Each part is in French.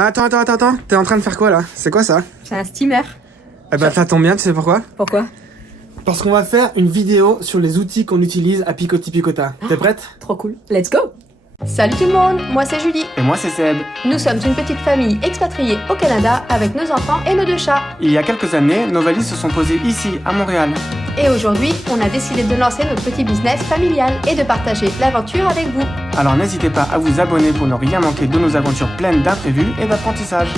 Attends, t'es en train de faire quoi là? C'est quoi ça? C'est un steamer. Eh ben ça tombe bien, tu sais pourquoi? Pourquoi? Parce qu'on va faire une vidéo sur les outils qu'on utilise à Picoti Picota. T'es prête? Trop cool. Let's go! Salut tout le monde, moi c'est Julie. Et moi c'est Seb. Nous sommes une petite famille expatriée au Canada avec nos enfants et nos 2 chats. Il y a quelques années, nos valises se sont posées ici, à Montréal. Et aujourd'hui, on a décidé de lancer notre petit business familial et de partager l'aventure avec vous. Alors n'hésitez pas à vous abonner pour ne rien manquer de nos aventures pleines d'imprévus et d'apprentissage.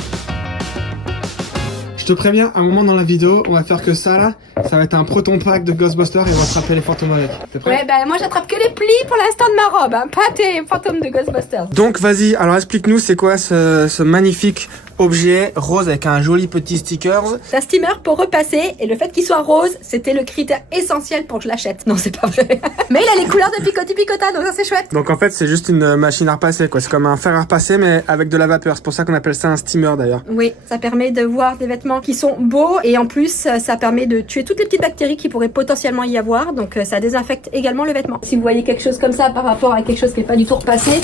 Je te préviens, un moment dans la vidéo, on va faire que ça là. Ça va être un proton pack de Ghostbusters et on va attraper les fantômes avec. T'es prêt? Ouais, bah moi j'attrape que les plis pour l'instant de ma robe, hein, pas tes fantômes de Ghostbusters. Donc vas-y, alors explique-nous c'est quoi ce magnifique objet rose avec un joli petit stickers. C'est un steamer pour repasser et le fait qu'il soit rose, c'était le critère essentiel pour que je l'achète. Non, c'est pas vrai. Mais il a les couleurs de Picoti Picota, donc ça c'est chouette. Donc en fait c'est juste une machine à repasser quoi, c'est comme un fer à repasser mais avec de la vapeur, c'est pour ça qu'on appelle ça un steamer d'ailleurs. Oui, ça permet de voir des vêtements qui sont beaux et en plus ça permet de tuer toutes les petites bactéries qui pourraient potentiellement y avoir, donc ça désinfecte également le vêtement. Si vous voyez quelque chose comme ça par rapport à quelque chose qui n'est pas du tout repassé,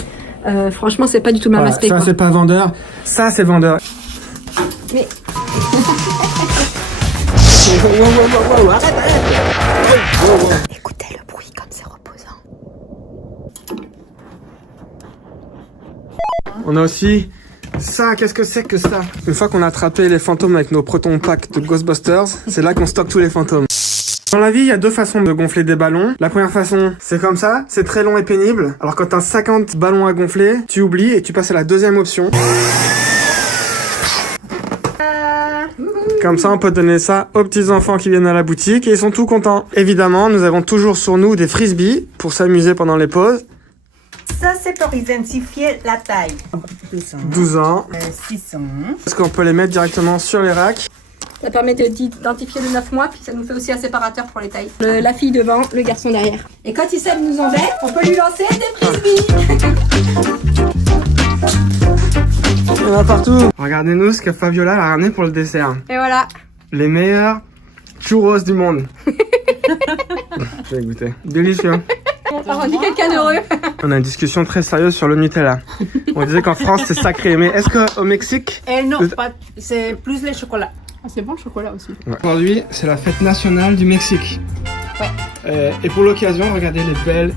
franchement c'est pas du tout le même aspect. Ça quoi. c'est pas vendeur, ça c'est vendeur. Mais... Écoutez le bruit comme c'est reposant. On a aussi ça, qu'est-ce que c'est que ça? Une fois qu'on a attrapé les fantômes avec nos protons packs de Ghostbusters, c'est là qu'on stocke tous les fantômes. Dans la vie, il y a 2 façons de gonfler des ballons. La première façon, c'est comme ça, c'est très long et pénible. Alors quand t'as 50 ballons à gonfler, tu oublies et tu passes à la deuxième option. Comme ça, on peut donner ça aux petits enfants qui viennent à la boutique et ils sont tout contents. Évidemment, nous avons toujours sur nous des frisbees pour s'amuser pendant les pauses. Ça, c'est pour identifier la taille. 12 ans. 600. Est-ce qu'on peut les mettre directement sur les racks? Ça permet d'identifier le 9 mois, puis ça nous fait aussi un séparateur pour les tailles. La fille devant, le garçon derrière. Et quand Issem nous embête, on peut lui lancer des frisbees. Il y en a partout. Regardez-nous ce que Fabiola a ramené pour le dessert. Et voilà. Les meilleurs churros du monde. Je vais goûter. Délicieux. On a rendu quelqu'un d'heureux. On a une discussion très sérieuse sur le Nutella. On disait qu'en France c'est sacré, mais est-ce qu'au Mexique... Non, pas, c'est plus le chocolat. C'est bon le chocolat aussi. Ouais. Aujourd'hui, c'est la fête nationale du Mexique. Ouais. Et pour l'occasion, regardez les belles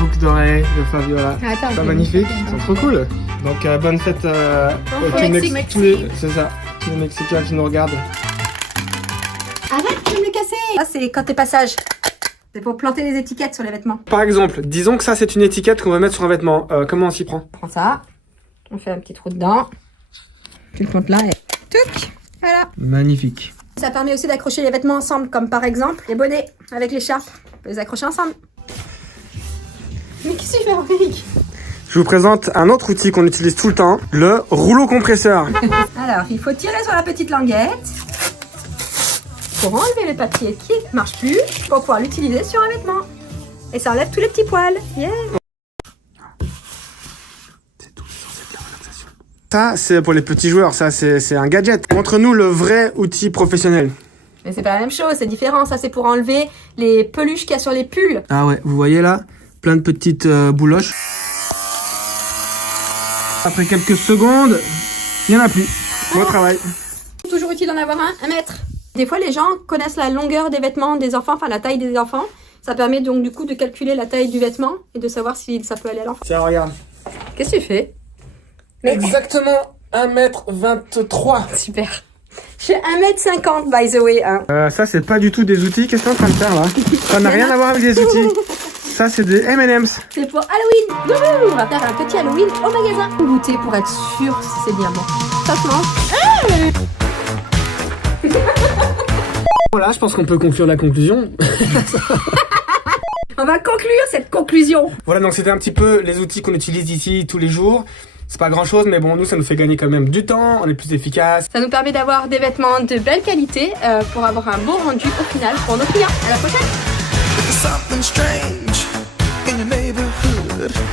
boucles d'oreilles de Fabiola. Attends, C'est magnifique, c'est trop cool. Donc bonne fête au Mexique. c'est ça, tous les Mexicains qui nous regardent. Arrête, tu veux me le casser. Ça c'est quand t'es passage. C'est pour planter les étiquettes sur les vêtements. Par exemple, disons que ça c'est une étiquette qu'on va mettre sur un vêtement. Comment on s'y prend? On prend ça, on fait un petit trou dedans. Tu le plantes là et... Touc. Voilà. Magnifique. Ça permet aussi d'accrocher les vêtements ensemble, comme par exemple les bonnets avec l'écharpe. On peut les accrocher ensemble. Mais qu'est-ce que tu fais, Eric? Je vous présente un autre outil qu'on utilise tout le temps, le rouleau compresseur. Alors, il faut tirer sur la petite languette pour enlever le papier qui ne marche plus pour pouvoir l'utiliser sur un vêtement. Et ça enlève tous les petits poils. Yeah. Ça, c'est pour les petits joueurs, ça c'est un gadget. Montre-nous le vrai outil professionnel. Mais c'est pas la même chose, c'est différent. Ça, c'est pour enlever les peluches qu'il y a sur les pulls. Ah ouais, vous voyez là, plein de petites bouloches. Après quelques secondes, il n'y en a plus. Bon travail. Toujours utile d'en avoir un mètre. Des fois, les gens connaissent la longueur des vêtements des enfants, enfin la taille des enfants. Ça permet donc du coup de calculer la taille du vêtement et de savoir si ça peut aller à l'enfant. Tiens, regarde. Qu'est-ce que tu fais? Exactement 1m23. Super. J'ai 1m50 by the way. Hein. Ça, c'est pas du tout des outils. Qu'est-ce qu'on est en train de faire là? Ça n'a rien à voir avec des outils. Ça, c'est des M&M's. C'est pour Halloween. Wouhou, on va faire un petit Halloween au magasin. Goûter pour être sûr si c'est bien bon. Ça se mange. Voilà, je pense qu'on peut conclure la conclusion. On va conclure cette conclusion. Voilà, donc c'était un petit peu les outils qu'on utilise ici tous les jours. C'est pas grand chose, mais bon, nous, ça nous fait gagner quand même du temps, on est plus efficace. Ça nous permet d'avoir des vêtements de belle qualité pour avoir un beau rendu au final pour nos clients. À la prochaine.